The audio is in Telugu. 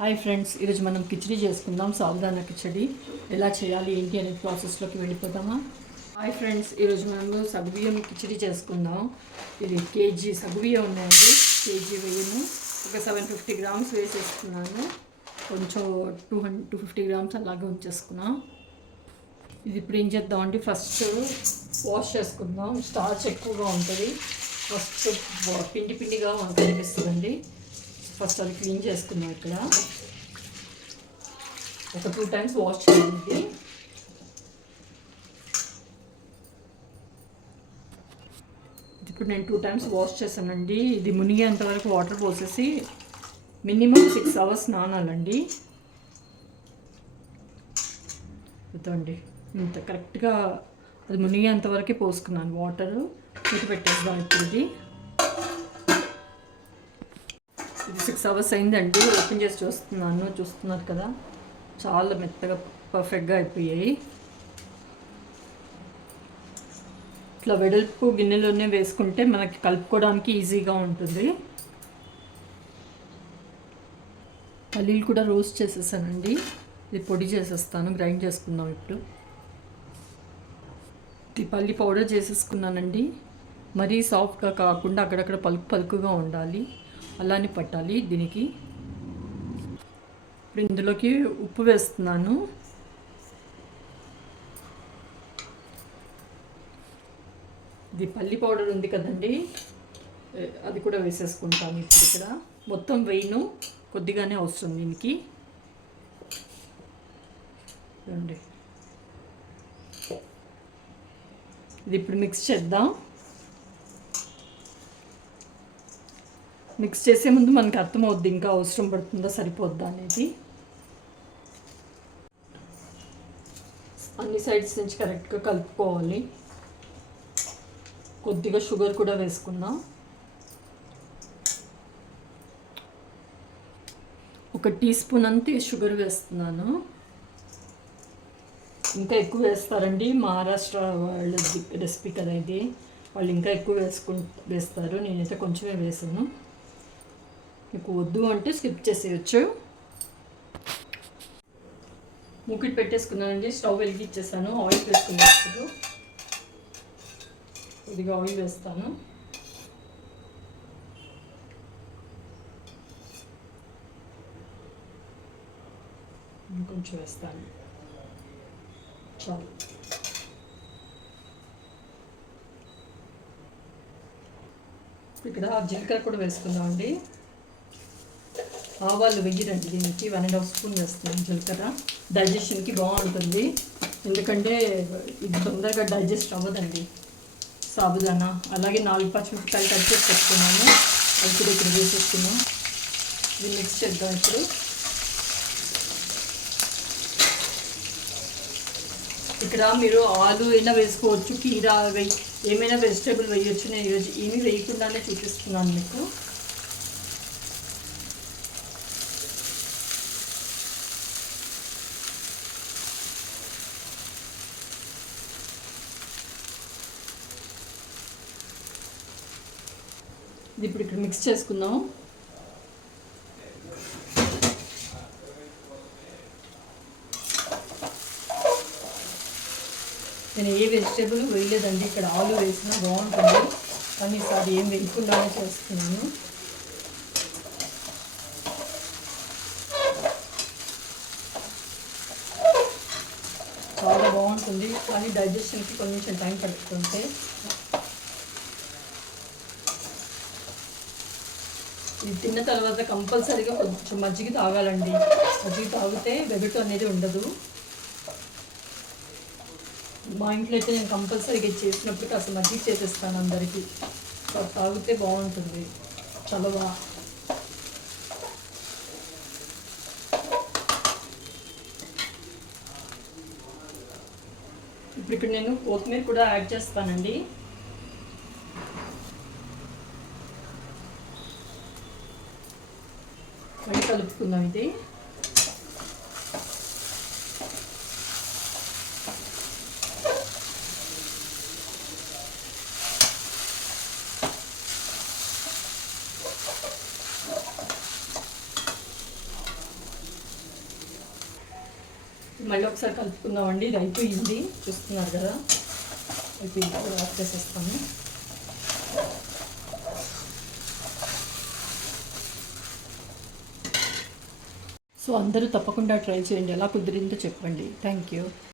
హాయ్ ఫ్రెండ్స్, ఈరోజు మనం కిచడీ చేసుకుందాం. సాబుదానా కిచడీ ఎలా చేయాలి ఏంటి అనే ప్రాసెస్లోకి వెళ్ళిపోతామా. హాయ్ ఫ్రెండ్స్, ఈరోజు మనము సగ్గుబియ్యం కిచడీ చేసుకుందాం. ఇది కేజీ సగ్గుబియ్యం ఉన్నాయండి. కేజీ వేయను ఒక 750 గ్రామ్స్ వేసేసుకున్నాను. కొంచెం 250 గ్రామ్స్ అలాగే ఉంచేసుకున్నాం. ఇది ఇప్పుడు ఏం చేద్దామంటే ఫస్ట్ వాష్ చేసుకుందాం. స్టార్చ్ ఎక్కువగా ఉంటుంది. ఫస్ట్ పిండి పిండిగా మనకు కనిపిస్తుందండి. ఫస్ట్ అది క్లీన్ చేసుకున్నాం. ఇక్కడ ఒక 2 టైమ్స్ వాష్ చేయండి. ఇప్పుడు నేను 2 టైమ్స్ వాష్ చేశానండి. ఇది మునిగేంత వరకు వాటర్ పోసేసి మినిమం 6 అవర్స్ నానాలండి. ఇదండి ఇంత కరెక్ట్గా అది మునిగేంత వరకే పోసుకున్నాను వాటరు. మూత పెట్టేద్దాం. ఇప్పుడు ఇది 6 అవర్స్ అయిందండి. ఓపెన్ చేసి చూస్తున్నారు కదా, చాలా మెత్తగా పర్ఫెక్ట్గా అయిపోయాయి. ఇట్లా వెడల్పు గిన్నెలోనే వేసుకుంటే మనకి కలుపుకోవడానికి ఈజీగా ఉంటుంది. పల్లీలు కూడా రోస్ట్ చేసేసానండి. ఇది పొడి చేసేస్తాను, గ్రైండ్ చేసుకుందాం. ఇప్పుడు ఇది పల్లి పౌడర్ చేసేసుకున్నానండి. మరీ సాఫ్ట్గా కాకుండా అక్కడక్కడ పలుకుగా ఉండాలి, అలానే పట్టాలి దీనికి. ఇప్పుడు ఇందులోకి ఉప్పు వేస్తున్నాను. ఇది పల్లి పౌడర్ ఉంది కదండి, అది కూడా వేసేసుకుంటాను. ఇప్పుడు ఇక్కడ మొత్తం వేయను, కొద్దిగానే అవసరం దీనికి. చూడండి, ఇది ఇప్పుడు మిక్స్ చేద్దాం. మిక్స్ చేసే ముందు మనకి అర్థమవుద్ది ఇంకా అవసరం పడుతుందా సరిపోద్దా అనేది. అన్ని సైడ్స్ నుంచి కరెక్ట్గా కలుపుకోవాలి. కొద్దిగా షుగర్ కూడా వేసుకుందాం. ఒక టీ స్పూన్ అంతే షుగర్ వేస్తున్నాను. ఇంకా ఎక్కువ వేస్తారండి, మహారాష్ట్ర వాళ్ళ రెసిపీ కదా ఇది. వాళ్ళు ఇంకా ఎక్కువ వేస్తారు. నేనైతే కొంచెమే వేసాను. మీకు వద్దు అంటే స్కిప్ చేసేయచ్చు. మూకిట్ పెట్టేసుకున్నానండి. స్టవ్ వెలిగించేసాను. ఆయిల్ వేసుకున్నప్పుడు కొద్దిగా ఆయిల్ వేస్తాను. ఇంకొంచెం వేస్తాను, చాలు. ఇక్కడ జీలకర్ర కూడా వేసుకుందామండి. ఆవాలు వెయ్యరండి దీనికి, 1.5 స్పూన్ వేస్తున్నాను జీలకర్ర. డైజెషన్కి బాగుంటుంది, ఎందుకంటే ఇది తొందరగా డైజెస్ట్ అవ్వదండి సాబుదానా. అలాగే 4 పచ్చిమిరపకాయలు కట్ చేసి పెట్టుకున్నాను, అవి కూడా ఇక్కడ వేసేసుకున్నాం. ఇది మిక్స్ చేద్దాం. ఇప్పుడు ఇక్కడ మీరు ఆలు అయినా వేసుకోవచ్చు, కీరా ఏమైనా వెజిటేబుల్ వేయచ్చు. నేను ఈరోజు ఏమీ వేయకుండానే చూపిస్తున్నాను మీకు. ఇది ఇప్పుడు ఇక్కడ మిక్స్ చేసుకుందాం. నేను ఏ వెజిటేబుల్ వేయలేదండి, ఇక్కడ ఆలు వేసినా బాగుంటుంది, కానీ ఈసారి ఏం వేయకుండానే చేస్తున్నాను. చాలా బాగుంటుంది, కానీ డైజెషన్కి కొంచెం టైం పడుతుంటే. ఇది తిన్న తర్వాత కంపల్సరీగా కొంచెం మజ్జిగ తాగాలండి. మజ్జిగ తాగితే వెగటు అనేది ఉండదు. మా ఇంట్లో అయితే నేను కంపల్సరీగా చేసినప్పుడు అసలు మజ్జిగ చేసేస్తాను అందరికీ. తాగితే బాగుంటుంది చలవా. ఇప్పుడు ఇక్కడ నేను కొత్తిమీర కూడా యాడ్ చేస్తానండి. మళ్ళీ కలుపుకుందాం. ఇది మళ్ళీ ఒకసారి కలుపుకుందామండి. ఇది అయిపోయింది, చూస్తున్నారు కదా, అయిపోయింది. ఆఫ్ చేసేస్తాము. సో అందరూ తప్పకుండా ట్రై చేయండి, ఎలా కుదిరిందో చెప్పండి. Thank you.